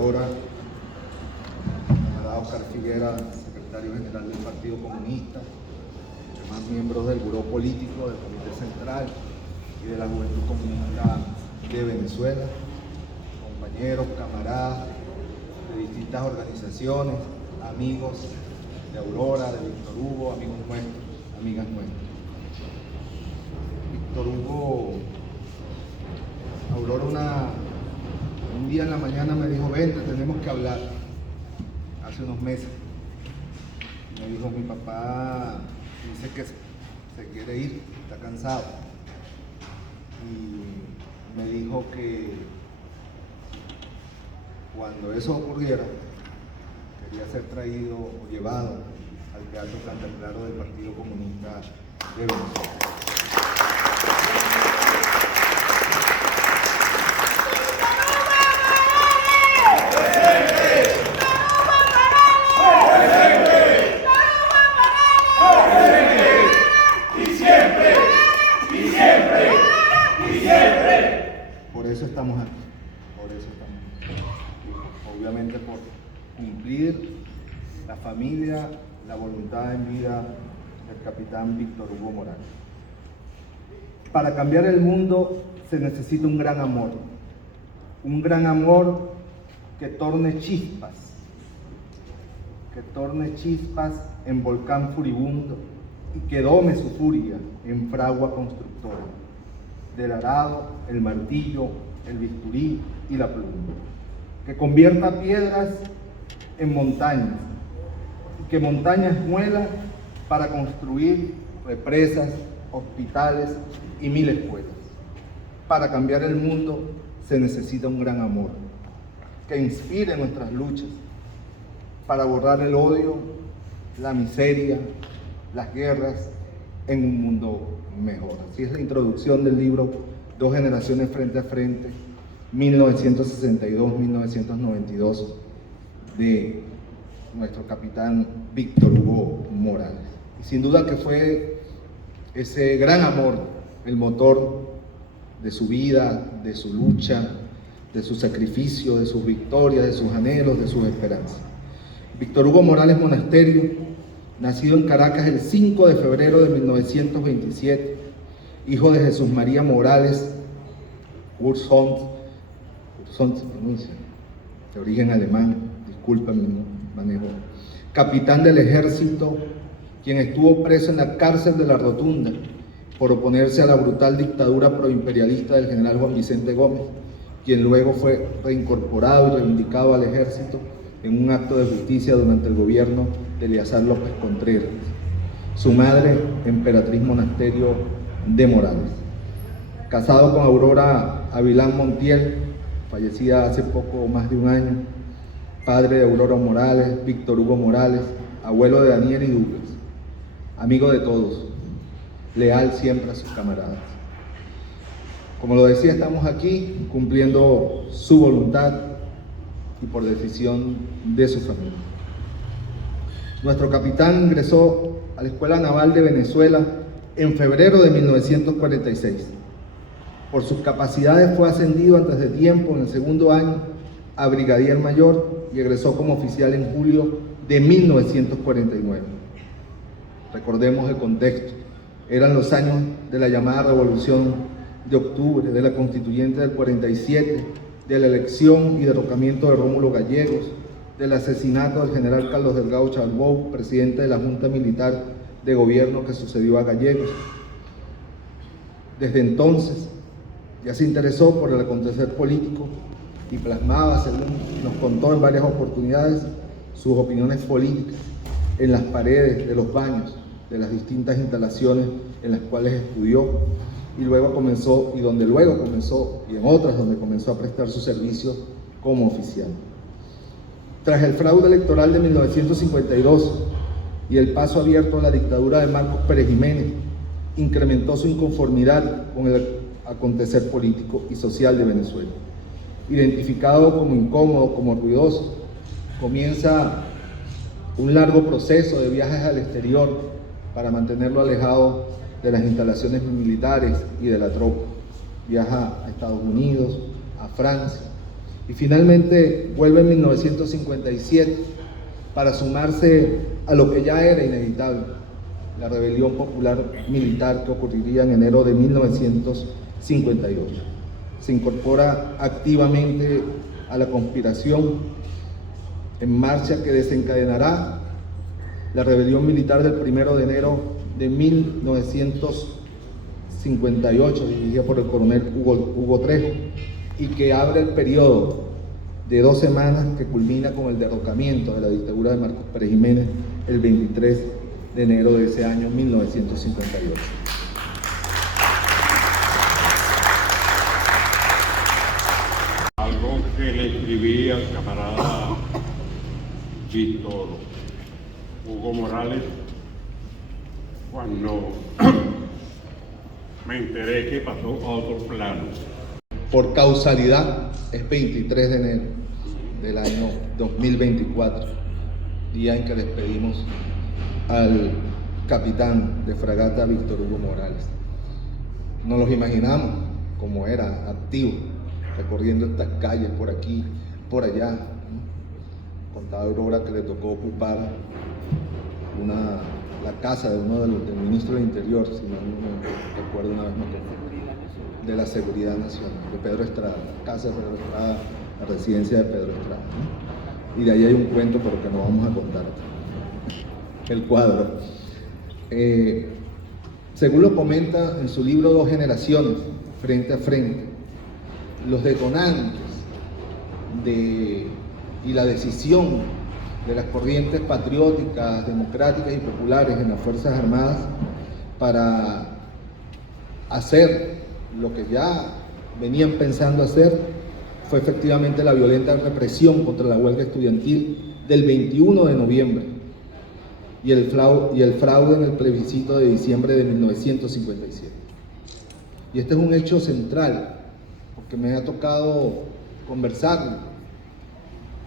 Aurora, camarada Oscar Figuera, secretario general del Partido Comunista, demás miembros del Buró Político, del Comité Central y de la Juventud Comunista de Venezuela, compañeros, camaradas de distintas organizaciones, amigos de Aurora, de Víctor Hugo, amigos nuestros, amigas nuestras. Víctor Hugo, Aurora un día en la mañana me dijo, vente, tenemos que hablar, hace unos meses. Me dijo, mi papá dice que se quiere ir, está cansado. Y me dijo que cuando eso ocurriera, quería ser traído o llevado al Teatro Cantaclaro del Partido Comunista de Venezuela. Por eso estamos aquí, obviamente por cumplir la familia, la voluntad en vida del capitán Víctor Hugo Morales. Para cambiar el mundo se necesita un gran amor que torne chispas en volcán furibundo y que dome su furia en fragua constructora, del arado, el martillo, el bisturí y la pluma, que convierta piedras en montañas y que montañas muela para construir represas, hospitales y 1000 escuelas. Para cambiar el mundo se necesita un gran amor que inspire nuestras luchas para borrar el odio, la miseria, las guerras en un mundo mejor. Así es la introducción del libro Dos generaciones frente a frente, 1962-1992, de nuestro capitán Víctor Hugo Morales. Y sin duda que fue ese gran amor el motor de su vida, de su lucha, de su sacrificio, de sus victorias, de sus anhelos, de sus esperanzas. Víctor Hugo Morales Monasterio, nacido en Caracas el 5 de febrero de 1927, hijo de Jesús María Morales Urzont se pronuncia, de origen alemán, discúlpame, no manejo, capitán del ejército, quien estuvo preso en la cárcel de la Rotunda por oponerse a la brutal dictadura proimperialista del general Juan Vicente Gómez, quien luego fue reincorporado y reivindicado al ejército en un acto de justicia durante el gobierno de Eleazar López Contreras. Su madre, emperatriz Monasterio de Morales. Casado con Aurora Avilán Montiel, fallecida hace poco más de un año, padre de Aurora Morales, Víctor Hugo Morales, abuelo de Daniel y Douglas, amigo de todos, leal siempre a sus camaradas. Como lo decía, estamos aquí cumpliendo su voluntad y por decisión de su familia. Nuestro capitán ingresó a la Escuela Naval de Venezuela en febrero de 1946. Por sus capacidades fue ascendido antes de tiempo en el segundo año a brigadier mayor y egresó como oficial en julio de 1949. Recordemos el contexto. Eran los años de la llamada Revolución de Octubre, de la Constituyente del 47, de la elección y derrocamiento de Rómulo Gallegos, del asesinato del general Carlos Delgado Chalbaud, presidente de la Junta Militar de Gobierno que sucedió a Gallegos. Desde entonces ya se interesó por el acontecer político y plasmaba, según nos contó en varias oportunidades, sus opiniones políticas en las paredes de los baños de las distintas instalaciones en las cuales estudió y luego comenzó, y en otras donde comenzó a prestar su servicio como oficial. Tras el fraude electoral de 1952 y el paso abierto a la dictadura de Marcos Pérez Jiménez, incrementó su inconformidad con el acontecer político y social de Venezuela. Identificado como incómodo, como ruidoso, comienza un largo proceso de viajes al exterior para mantenerlo alejado de las instalaciones militares y de la tropa. Viaja a Estados Unidos, a Francia, y finalmente vuelve en 1957 para sumarse a lo que ya era inevitable, la rebelión popular militar que ocurriría en enero de 1958. Se incorpora activamente a la conspiración en marcha que desencadenará la rebelión militar del 1 de enero de 1958, dirigida por el coronel Hugo Trejo, y que abre el periodo de 2 semanas que culmina con el derrocamiento de la dictadura de Marcos Pérez Jiménez el 23 de enero de ese año 1958. Algo que le escribí al camarada Víctor Hugo Morales cuando me enteré que pasó a otro plano. Por causalidad, es 23 de enero del año 2024, día en que despedimos al capitán de fragata Víctor Hugo Morales. No los imaginamos como era, activo, recorriendo estas calles por aquí, por allá, ¿no? Contaba Aurora que le tocó ocupar la casa de uno del ministro del Interior, si no me recuerdo, una vez me confundí, de la Seguridad Nacional, de Pedro Estrada, la casa de Pedro Estrada, la residencia de Pedro Estrada, ¿no? Y de ahí hay un cuento, pero que no vamos a contar, el cuadro. Según lo comenta en su libro Dos Generaciones, Frente a Frente, los detonantes y la decisión de las corrientes patrióticas, democráticas y populares en las Fuerzas Armadas para hacer lo que ya venían pensando hacer fue efectivamente la violenta represión contra la huelga estudiantil del 21 de noviembre y el fraude en el plebiscito de diciembre de 1957. Y este es un hecho central, porque me ha tocado conversar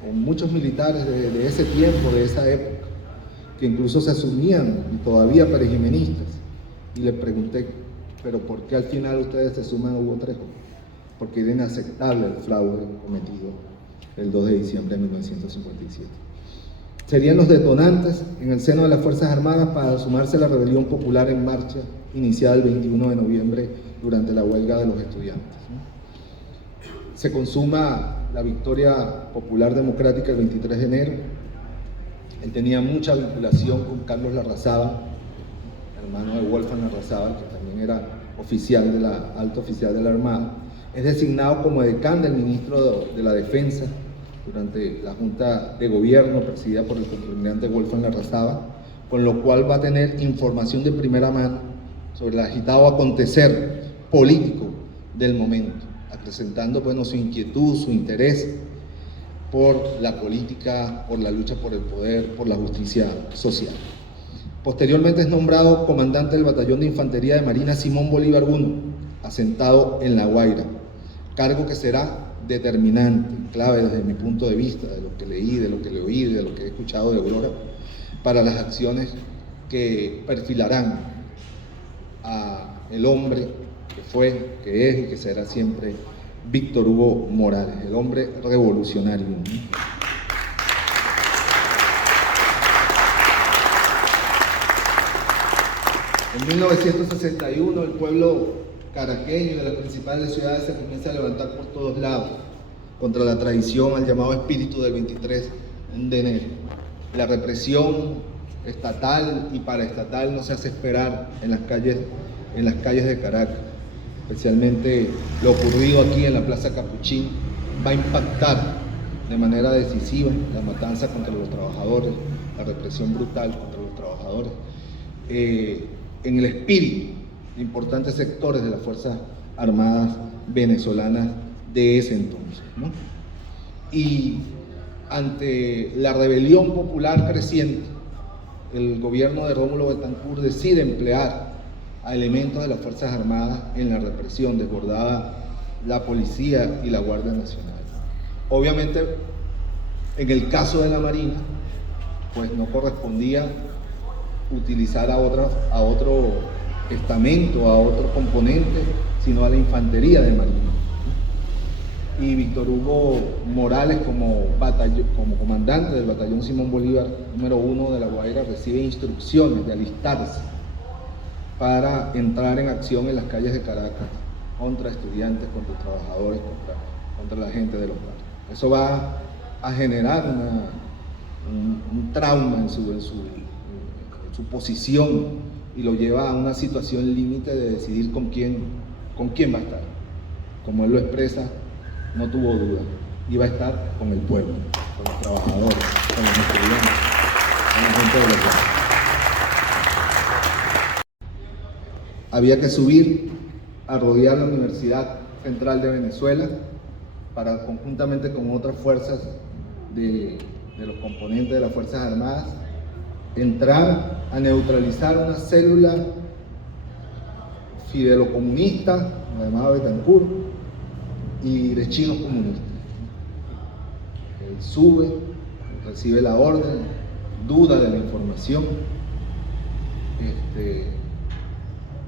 con muchos militares de ese tiempo, de esa época, que incluso se asumían y todavía perejimenistas, y les pregunté, pero ¿por qué al final ustedes se suman a Hugo Trejo? Porque era inaceptable el fraude cometido el 2 de diciembre de 1957. Serían los detonantes en el seno de las Fuerzas Armadas para sumarse a la rebelión popular en marcha iniciada el 21 de noviembre durante la huelga de los estudiantes, ¿no? Se consuma la victoria popular democrática el 23 de enero. Él tenía mucha vinculación con Carlos Larrazábal, hermano de Wolfgang Larrazábal, que también era alto oficial de la Armada. Es designado como edecán del ministro de la Defensa durante la Junta de Gobierno presidida por el comandante Wolfgang Larrazábal, con lo cual va a tener información de primera mano sobre el agitado acontecer político del momento, acrecentando bueno, su inquietud, su interés por la política, por la lucha por el poder, por la justicia social. Posteriormente es nombrado comandante del Batallón de Infantería de Marina Simón Bolívar I, asentado en La Guaira, cargo que será determinante, clave desde mi punto de vista, de lo que leí, de lo que le oí, de lo que he escuchado de Aurora, para las acciones que perfilarán a el hombre que fue, que es y que será siempre Víctor Hugo Morales, el hombre revolucionario, ¿no? En 1961 el pueblo caraqueño de las principales ciudades se comienza a levantar por todos lados contra la traición al llamado espíritu del 23 de enero. La represión estatal y paraestatal no se hace esperar en las calles de Caracas. Especialmente lo ocurrido aquí en la Plaza Capuchín va a impactar de manera decisiva la matanza contra los trabajadores, la represión brutal contra los trabajadores, en el espíritu de importantes sectores de las Fuerzas Armadas venezolanas de ese entonces, ¿no? Y ante la rebelión popular creciente, el gobierno de Rómulo Betancourt decide emplear a elementos de las Fuerzas Armadas en la represión, desbordada la policía y la Guardia Nacional. Obviamente, en el caso de la Marina, pues no correspondía utilizar a otro estamento, a otro componente, sino a la infantería de Marina. y Víctor Hugo Morales como comandante del batallón Simón Bolívar número 1 de La Guaira recibe instrucciones de alistarse para entrar en acción en las calles de Caracas contra estudiantes, contra trabajadores, contra la gente de los barrios. Eso va a generar un trauma en su posición y lo lleva a una situación límite de decidir con quién va a estar. Como él lo expresa, no tuvo duda, iba a estar con el pueblo, con los trabajadores, con los estudiantes, con la gente de los barrios. Había que subir a rodear la Universidad Central de Venezuela para, conjuntamente con otras fuerzas de los componentes de las Fuerzas Armadas, entrar a neutralizar una célula fidelocomunista, llamada Betancourt, y de chinos comunistas. Él sube, recibe la orden, duda de la información,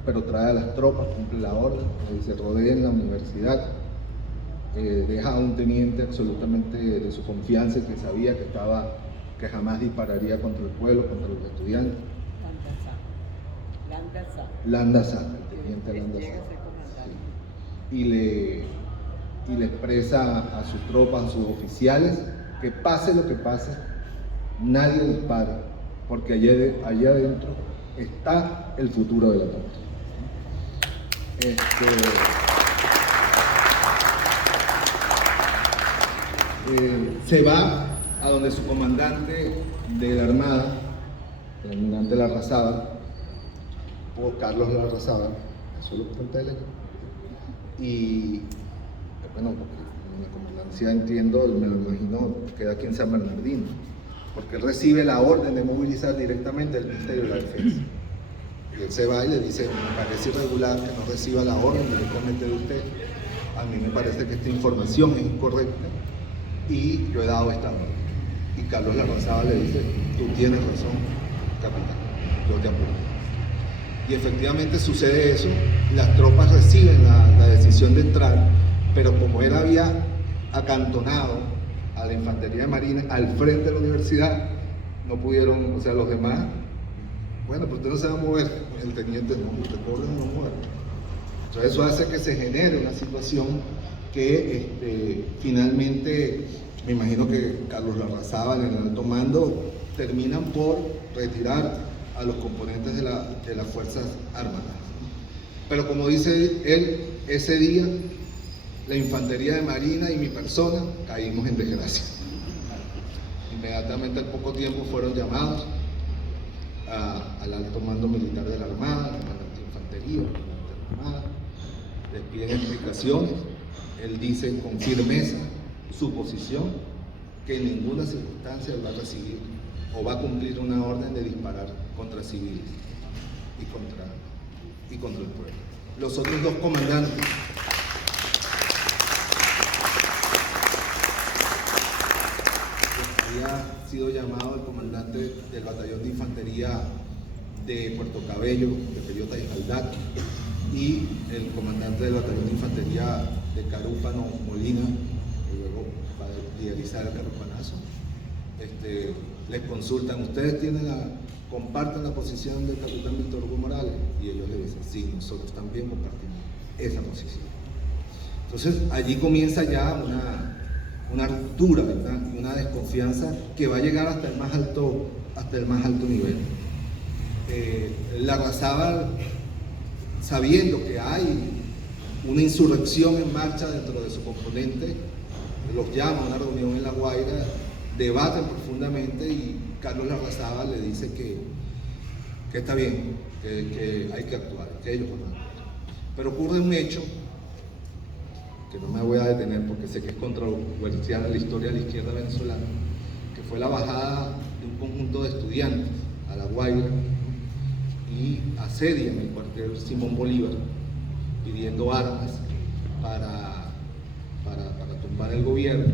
pero trae a las tropas, cumple la orden, se rodea en la universidad, deja a un teniente absolutamente de su confianza que sabía que jamás dispararía contra el pueblo, contra los estudiantes. Landa Sá, el teniente Landa Sá. Sí. Y le expresa a sus tropas, a sus oficiales, que pase lo que pase, nadie dispare, porque allá adentro está el futuro de la patria. Se va a donde su comandante de la Armada, el almirante Larrazábal, o Carlos Larrazábal, eso lo cuenta él, y bueno, porque en la comandancia entiendo, me lo imagino, queda aquí en San Bernardino, porque él recibe la orden de movilizar directamente del Ministerio de la Defensa. Y él se va y le dice, me parece irregular que no reciba la orden directamente de usted, a mí me parece que esta información es incorrecta y yo he dado esta orden. Y Carlos Larrazábal le dice, tú tienes razón, capitán, yo te apoyo. Y efectivamente sucede eso, las tropas reciben la decisión de entrar, pero como él había acantonado a la infantería de marina al frente de la universidad, no pudieron, o sea, los demás, bueno, pero usted no se va a mover, el teniente no, usted corre no mueve. Entonces eso hace que se genere una situación que finalmente, me imagino que Carlos Larrazábal en el alto mando terminan por retirar a los componentes de las Fuerzas Armadas. Pero como dice él, ese día la infantería de marina y mi persona caímos en desgracia. Inmediatamente al poco tiempo fueron llamados al alto mando militar de la Armada, al comandante de infantería, al comandante de la Armada, les piden explicaciones. Él dice con firmeza su posición, que en ninguna circunstancia él va a recibir o va a cumplir una orden de disparar contra civiles y contra el pueblo. Los otros dos comandantes había sido llamado el comandante del batallón de infantería de Puerto Cabello, de Peyota y Jaldac, y el comandante del batallón de infantería de Carúpano, Molina, que luego va a liderizar el carupanazo. Les consultan, ¿ustedes comparten la posición del capitán Víctor Hugo Morales? Y ellos le dicen, sí, nosotros también compartimos esa posición. Entonces allí comienza ya una ruptura, ¿verdad? Y una desconfianza que va a llegar hasta el más alto nivel. Larrazábal, sabiendo que hay una insurrección en marcha dentro de su componente, los llama a una reunión en La Guaira, debaten profundamente y Carlos Larrazábal le dice que está bien, que hay que actuar, que ellos van a actuar. Pero ocurre un hecho que no me voy a detener porque sé que es controversial en la historia de la izquierda venezolana, que fue la bajada de un conjunto de estudiantes a La Guaira y asedian el cuartel Simón Bolívar pidiendo armas para tumbar el gobierno.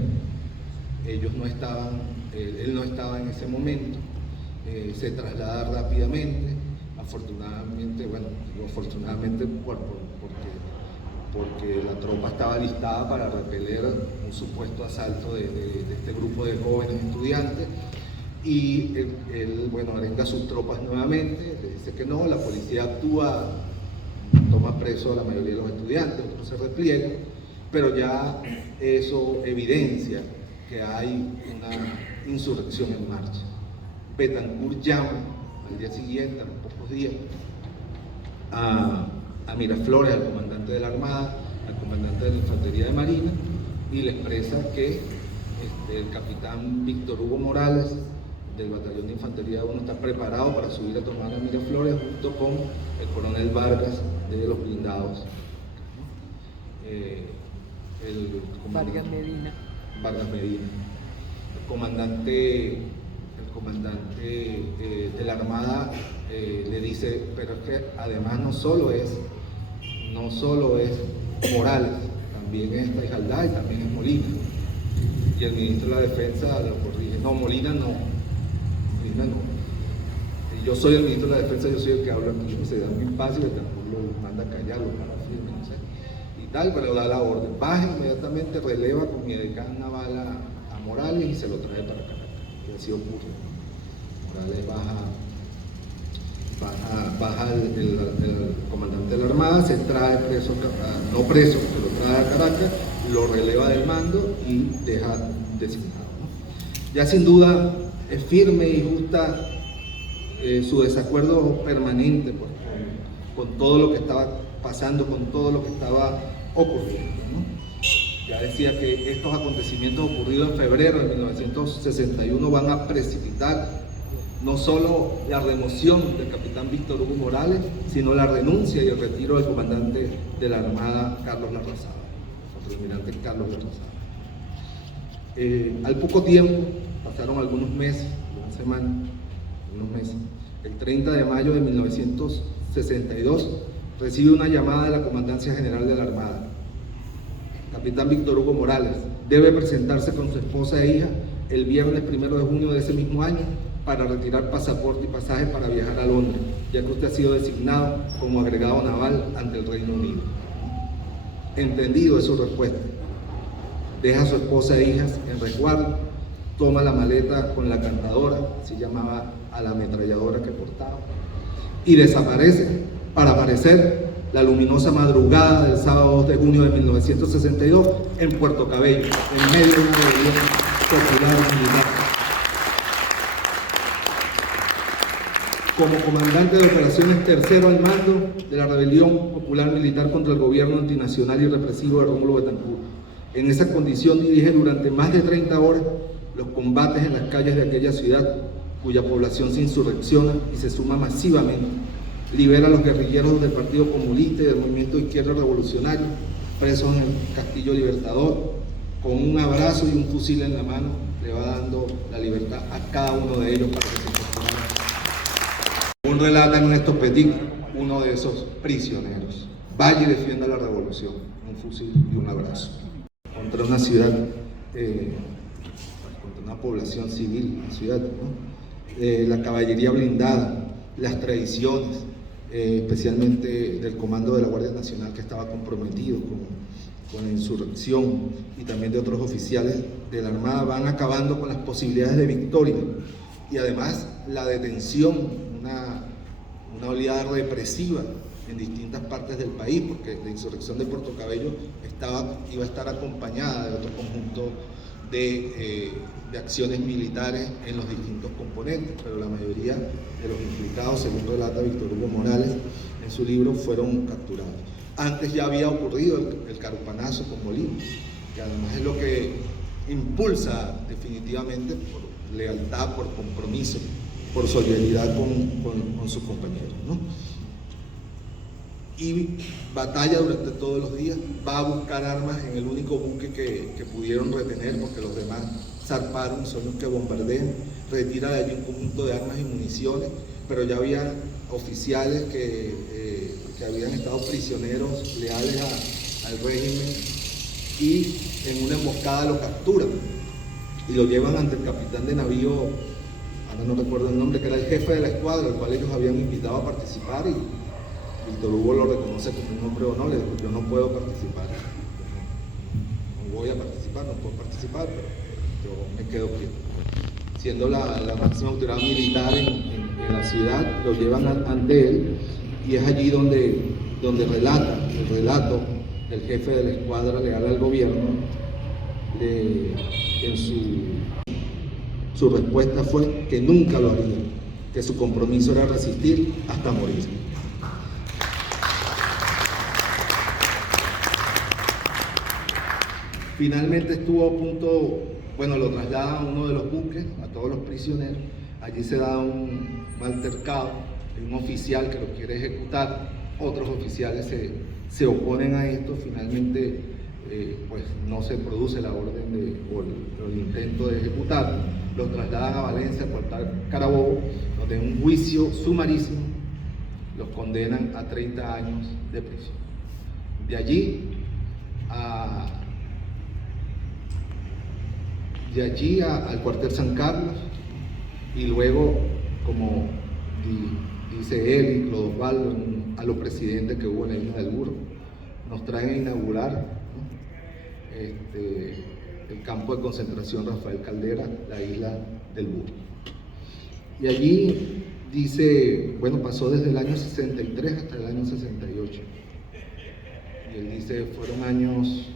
Ellos no estaban, él no estaba en ese momento, se traslada rápidamente, afortunadamente, bueno, digo afortunadamente porque porque la tropa estaba listada para repeler un supuesto asalto de este grupo de jóvenes estudiantes. Y él, bueno, arenga a sus tropas nuevamente, le dice que no, la policía actúa, toma preso a la mayoría de los estudiantes, otros se repliegan, pero ya eso evidencia que hay una insurrección en marcha. Betancourt llama al día siguiente, a los pocos días, a Miraflores, al comandante de la Armada, al comandante de la Infantería de Marina, y le expresa que el capitán Víctor Hugo Morales, del Batallón de Infantería 1, está preparado para subir a tomar a Miraflores junto con el coronel Vargas de los blindados. Vargas Medina. El comandante de la Armada le dice, pero es que además no solo es Morales, también es Taijaldá y también es Molina. Y el ministro de la Defensa lo corrige, no, Molina no. Yo soy el ministro de la Defensa, yo soy el que habla aquí, se da un impasse y Betancourt lo manda a callar, lo manda firme, no sé, y tal, pero da la orden. Baja inmediatamente, releva con mi edecán naval a Morales y se lo trae para Caracas, y así ocurre. Morales baja el comandante de la Armada, se trae preso, no preso, se lo trae a Caracas, lo releva del mando y deja designado, ¿no? Ya sin duda es firme y justa su desacuerdo permanente pues, con todo lo que estaba pasando, con todo lo que estaba ocurriendo, ¿no? Ya decía que estos acontecimientos ocurridos en febrero de 1961 van a precipitar no solo la remoción del capitán Víctor Hugo Morales, sino la renuncia y el retiro del comandante de la Armada, Carlos Larrazada, el almirante Carlos Larrazada. Al poco tiempo, pasaron algunos meses, una semana, unos meses, el 30 de mayo de 1962 recibe una llamada de la Comandancia General de la Armada. Capitán Víctor Hugo Morales debe presentarse con su esposa e hija el viernes 1 de junio de ese mismo año para retirar pasaporte y pasaje para viajar a Londres, ya que usted ha sido designado como agregado naval ante el Reino Unido. Entendido es su respuesta. Deja a su esposa e hijas en resguardo, toma la maleta con la cantadora, así llamaba a la ametralladora que portaba, y desaparece para aparecer la luminosa madrugada del sábado 2 de junio de 1962 en Puerto Cabello, en medio de una rebelión popular y militar. Como comandante de operaciones tercero al mando de la rebelión popular militar contra el gobierno antinacional y represivo de Rómulo Betancourt. En esa condición dirige durante más de 30 horas los combates en las calles de aquella ciudad, cuya población se insurrecciona y se suma masivamente. Libera a los guerrilleros del Partido Comunista y del Movimiento Izquierdo Revolucionario, presos en el Castillo Libertador. Con un abrazo y un fusil en la mano, le va dando la libertad a cada uno de ellos para que se incorporen. Según relata Ernesto Petit, uno de esos prisioneros. Vaya y defienda la revolución, un fusil y un abrazo. Contra una ciudad, contra una población civil, una ciudad, ¿no? La caballería blindada, las tradiciones, especialmente del comando de la Guardia Nacional que estaba comprometido con la insurrección, y también de otros oficiales de la Armada, van acabando con las posibilidades de victoria, y además la detención, una oleada represiva en distintas partes del país, porque la insurrección de Puerto Cabello iba a estar acompañada de otro conjunto de acciones militares en los distintos componentes, pero la mayoría de los implicados, según relata Víctor Hugo Morales en su libro, fueron capturados. Antes ya había ocurrido el carupanazo con Molina, que además es lo que impulsa definitivamente por lealtad, por compromiso, por solidaridad con sus compañeros, ¿no? Y batalla durante todos los días, va a buscar armas en el único buque que pudieron retener, porque los demás zarparon, son los que bombardean, retira de allí un conjunto de armas y municiones, pero ya había oficiales que habían estado prisioneros leales al régimen, y en una emboscada lo capturan y lo llevan ante el capitán de navío, ahora no recuerdo el nombre, que era el jefe de la escuadra, al cual ellos habían invitado a participar, Víctor Hugo lo reconoce como un hombre de honor, le dijo, yo no puedo participar, no voy a participar, no puedo participar, pero yo me quedo quieto. Siendo la máxima autoridad militar en la ciudad, lo llevan ante él y es allí donde relata el relato del jefe de la escuadra leal al gobierno. En su respuesta fue que nunca lo haría, que su compromiso era resistir hasta morir. Finalmente estuvo a punto, bueno, lo trasladan a uno de los buques, a todos los prisioneros. Allí se da un altercado, hay un oficial que lo quiere ejecutar, otros oficiales se oponen a esto. Finalmente pues no se produce la orden o el intento de ejecutarlo. Los trasladan a Valencia, a Puerto Carabobo, donde en un juicio sumarísimo los condenan a 30 años de prisión. De allí al cuartel San Carlos, y luego, como dice él y Clodovaldo, a los presidentes que hubo en la isla del Burro, nos traen a inaugurar, ¿no? El campo de concentración Rafael Caldera, la isla del Burro. Y allí dice, bueno, pasó desde el año 63 hasta el año 68. Y él dice, fueron años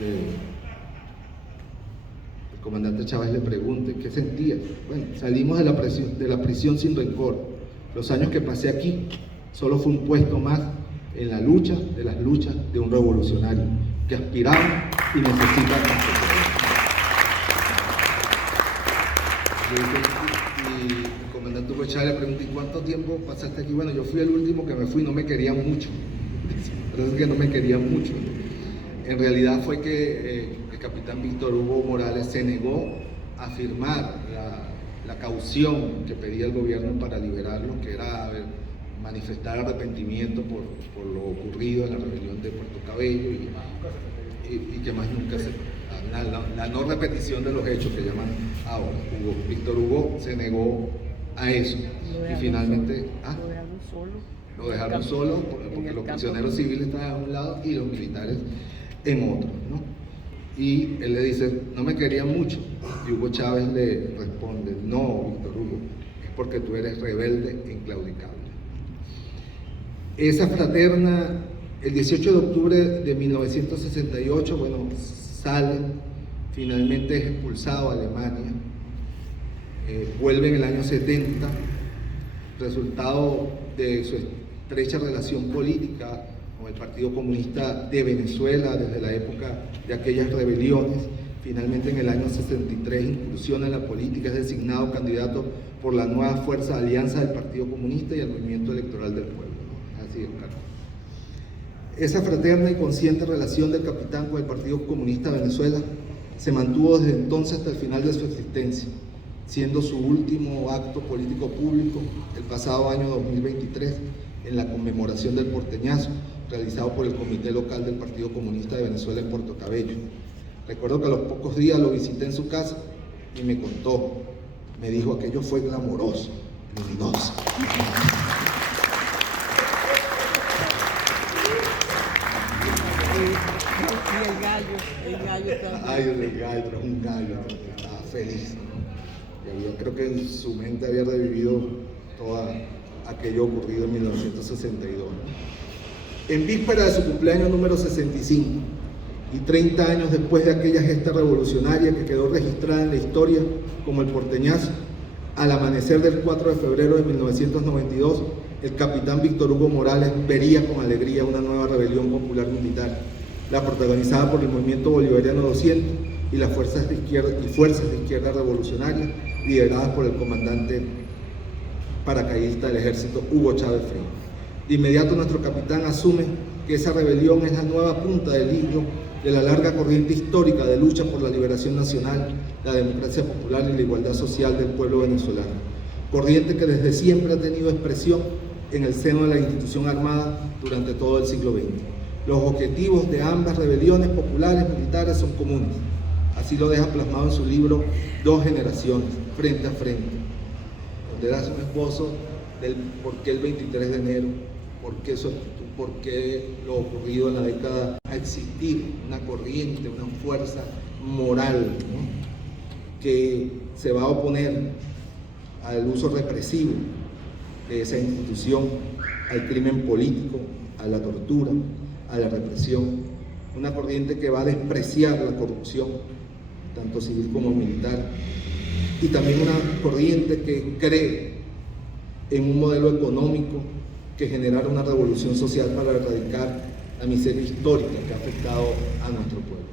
el comandante Chávez le pregunta, ¿qué sentía? Bueno, salimos de la prisión sin rencor. Los años que pasé aquí solo fue un puesto más en la lucha de las luchas de un revolucionario que aspiraba y necesita más. Y el comandante Hugo Chávez le pregunta, ¿y cuánto tiempo pasaste aquí? Bueno, yo fui el último que me fui, no me querían mucho. Pero es que no me querían mucho. En realidad fue que el capitán Víctor Hugo Morales se negó a firmar la caución que pedía el gobierno para liberarlo, que era manifestar arrepentimiento por lo ocurrido en la rebelión de Puerto Cabello y que más nunca la no repetición de los hechos que llaman ahora. Víctor Hugo se negó a eso y finalmente lo dejaron solo porque los prisioneros civiles estaban a un lado y los militares en otro, ¿no? Y él le dice, no me querían mucho, y Hugo Chávez le responde, no, Víctor Hugo, es porque tú eres rebelde e inclaudicable. Esa fraterna, el 18 de octubre de 1968, bueno, sale, finalmente es expulsado a Alemania, vuelve en el año 70, resultado de su estrecha relación política con el Partido Comunista de Venezuela desde la época de aquellas rebeliones. Finalmente en el año 63 incursiona en la política, es designado candidato por la nueva fuerza Alianza del Partido Comunista y el Movimiento Electoral del Pueblo, ¿no? Así es, Carlos. Esa fraterna y consciente relación del capitán con el Partido Comunista de Venezuela se mantuvo desde entonces hasta el final de su existencia, siendo su último acto político público el pasado año 2023 en la conmemoración del porteñazo realizado por el Comité Local del Partido Comunista de Venezuela en Puerto Cabello. Recuerdo que a los pocos días lo visité en su casa y me contó, me dijo, aquello fue glamoroso, luminoso. Y el gallo también. Ay, el gallo, era un gallo, estaba feliz. Yo creo que en su mente había revivido todo aquello ocurrido en 1962. En víspera de su cumpleaños número 65 y 30 años después de aquella gesta revolucionaria que quedó registrada en la historia como el porteñazo, al amanecer del 4 de febrero de 1992, el capitán Víctor Hugo Morales vería con alegría una nueva rebelión popular militar, la protagonizada por el Movimiento Bolivariano 200 y las fuerzas de izquierda revolucionarias lideradas por el comandante paracaidista del ejército Hugo Chávez Frías. De inmediato nuestro capitán asume que esa rebelión es la nueva punta del hilo de la larga corriente histórica de lucha por la liberación nacional, la democracia popular y la igualdad social del pueblo venezolano. Corriente que desde siempre ha tenido expresión en el seno de la institución armada durante todo el siglo XX. Los objetivos de ambas rebeliones populares militares son comunes. Así lo deja plasmado en su libro Dos generaciones, frente a frente, donde da un esbozo del por qué el 23 de enero, por qué su actitud, por qué lo ocurrido en la década, a existir una corriente, una fuerza moral, ¿no?, que se va a oponer al uso represivo de esa institución, al crimen político, a la tortura, a la represión, una corriente que va a despreciar la corrupción, tanto civil como militar, y también una corriente que cree en un modelo económico que generara una revolución social para erradicar la miseria histórica que ha afectado a nuestro pueblo.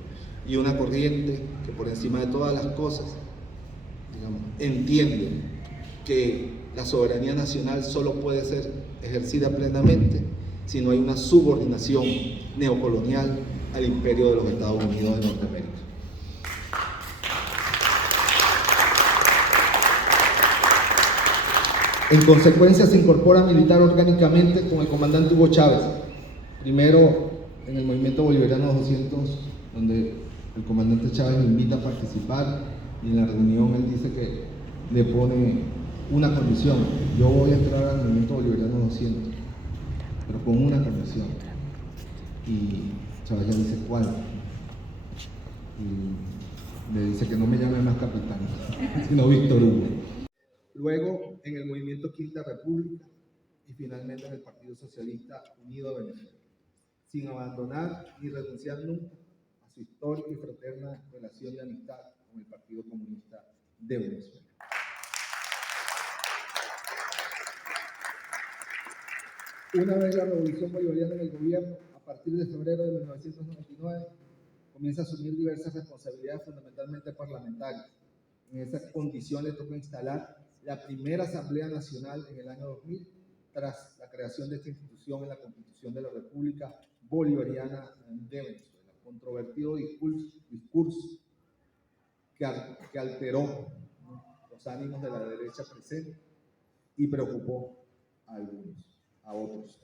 Y una corriente que por encima de todas las cosas, digamos, entiende que la soberanía nacional solo puede ser ejercida plenamente si no hay una subordinación neocolonial al imperio de los Estados Unidos de Norteamérica. En consecuencia, se incorpora militar orgánicamente con el comandante Hugo Chávez, primero en el movimiento bolivariano 200, donde el comandante Chávez me invita a participar, y en la reunión él dice que le pone una condición: yo voy a entrar al movimiento bolivariano 200, pero con una condición. Y Chávez ya dice cuál, y le dice que no me llame más capitán, sino Víctor Hugo. Luego en el movimiento Quinta República y finalmente en el Partido Socialista Unido de Venezuela, sin abandonar ni renunciar nunca a su histórica y fraterna relación de amistad con el Partido Comunista de Venezuela. Una vez la revolución bolivariana en el gobierno, a partir de febrero de 1999, comienza a asumir diversas responsabilidades, fundamentalmente parlamentarias. En esas condiciones tocó instalar la primera Asamblea Nacional en el año 2000, tras la creación de esta institución en la Constitución de la República Bolivariana de Venezuela. Controvertido discurso que alteró los ánimos de la derecha presente y preocupó a algunos, a otros.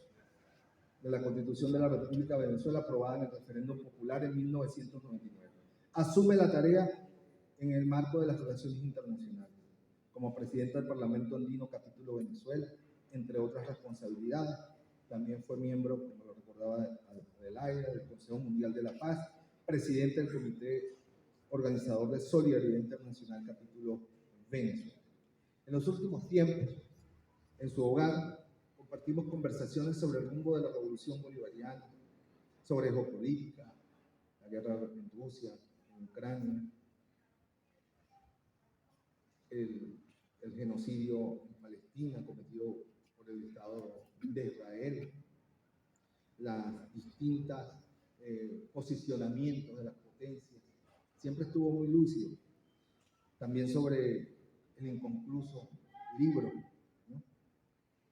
De la Constitución de la República de Venezuela, aprobada en el referéndum popular en 1999. Asume la tarea en el marco de las relaciones internacionales, como presidente del Parlamento Andino Capítulo Venezuela, entre otras responsabilidades. También fue miembro, como lo recordaba, del AIRA, del Consejo Mundial de la Paz, presidente del Comité Organizador de Solidaridad Internacional Capítulo Venezuela. En los últimos tiempos, en su hogar, compartimos conversaciones sobre el rumbo de la revolución bolivariana, sobre geopolítica, la guerra en Rusia, en Ucrania, el genocidio en Palestina cometido por el Estado de Israel, los distintos posicionamientos de las potencias. Siempre estuvo muy lúcido. También sobre el inconcluso libro, ¿no?,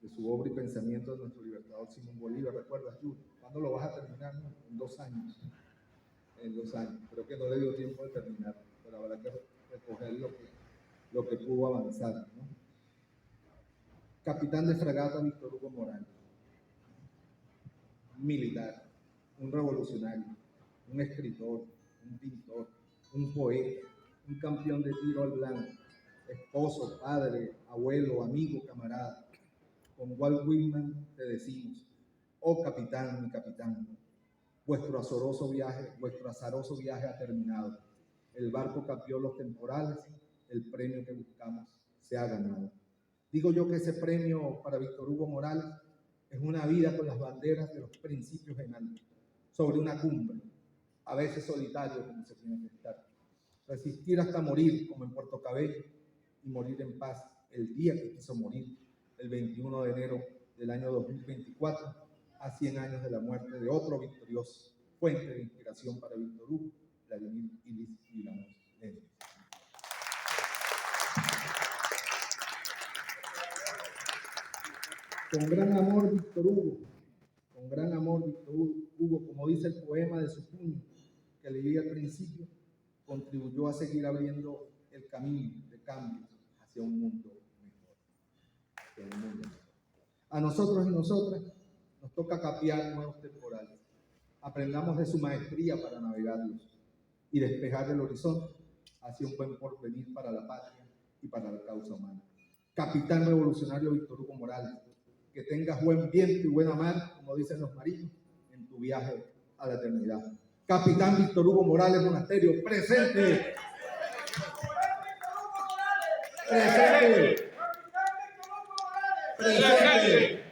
de su obra y pensamiento de nuestro libertador Simón Bolívar. ¿Recuerdas, Julio? ¿Cuándo lo vas a terminar? ¿No? En 2 años. En 2 años. Creo que no le dio tiempo de terminar, pero habrá que recoger lo que pudo avanzar, ¿no? Capitán de fragata Víctor Hugo Morales, un militar, un revolucionario, un escritor, un pintor, un poeta, un campeón de tiro al blanco, esposo, padre, abuelo, amigo, camarada. Con Walt Whitman te decimos: oh capitán, mi capitán, vuestro azaroso viaje ha terminado. El barco cambió los temporales, el premio que buscamos se ha ganado. Digo yo que ese premio para Víctor Hugo Morales es una vida con las banderas de los principios en alto, sobre una cumbre, a veces solitario como se tiene que estar. Resistir hasta morir, como en Puerto Cabello, y morir en paz el día que quiso morir, el 21 de enero del año 2024, a 100 años de la muerte de otro victorioso, fuente de inspiración para Víctor Hugo, Vladimir Ilich Lenin. Con gran amor, Víctor Hugo, con gran amor, Víctor Hugo, como dice el poema de su puño que leí al principio, contribuyó a seguir abriendo el camino de cambios hacia un mundo mejor. Hacia un mundo mejor. A nosotros y nosotras nos toca capear nuevos temporales. Aprendamos de su maestría para navegarlos y despejar el horizonte hacia un buen porvenir para la patria y para la causa humana. Capitán revolucionario Víctor Hugo Morales, que tengas buen viento y buena mar, como dicen los marinos, en tu viaje a la eternidad. Capitán Víctor Hugo Morales Monasterio, presente. Presente. Presente.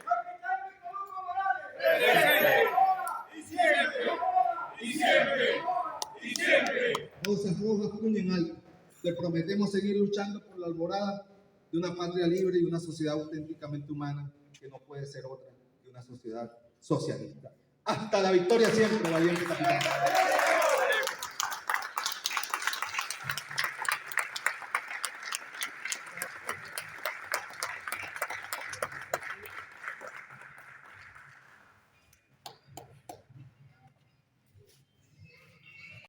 Rosas rojas, puño en alto. Le prometemos seguir luchando por la alborada de una patria libre y una sociedad auténticamente humana, que no puede ser otra que una sociedad socialista. Hasta la victoria siempre, valiente capitán.